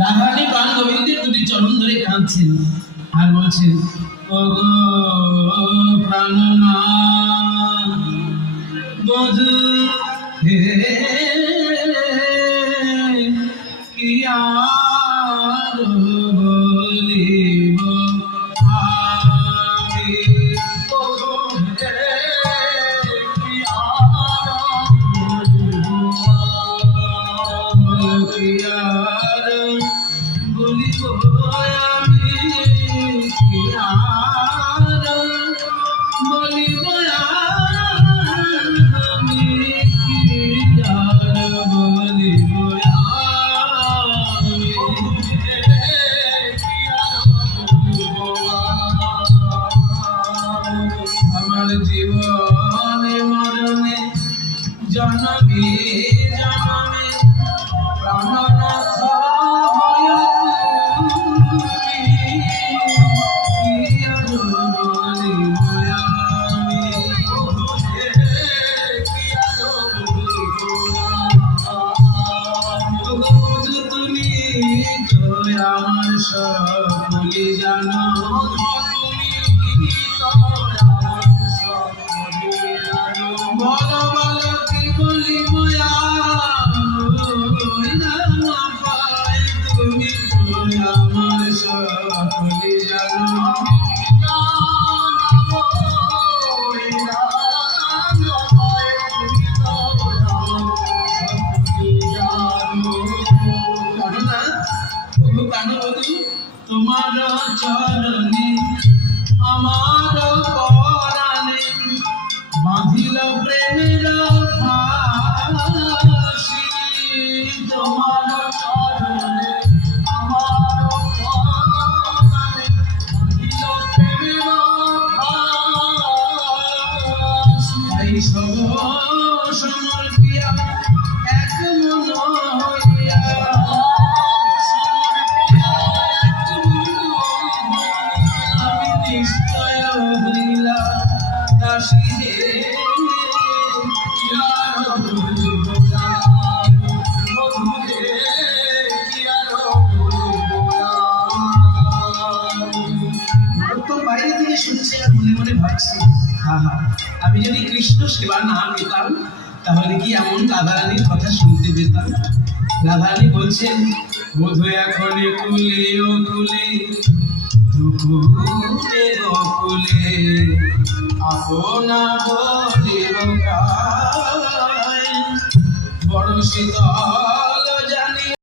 রাধারানী প্রাণ গোবিন্দের দুটি চরণ ধরে কাঁদছেন আর বলছেন প্রাণনাথ বধু হে জনমে জনমে প্রাণনাথ হয় তুমি। আমার সকলি জানো তুমি তো আমার সকলি জানো। বলো তোমার চরণে আমার পরাণে বাঁধিল প্রেমের তোমার চরণে আমার পরাণে বাঁধিল প্রেমের সমর্পিয়া মনে মনে ভাবছি হা আমি যদি কৃষ্ণ সেবা না পেতাম তাহলে কি এমন রাধারানীর কথা শুনতে পেতাম? রাধারানী বলছেন বোধ এখন কুলে ও কুলে গোকুলে আপনা বড় শীতল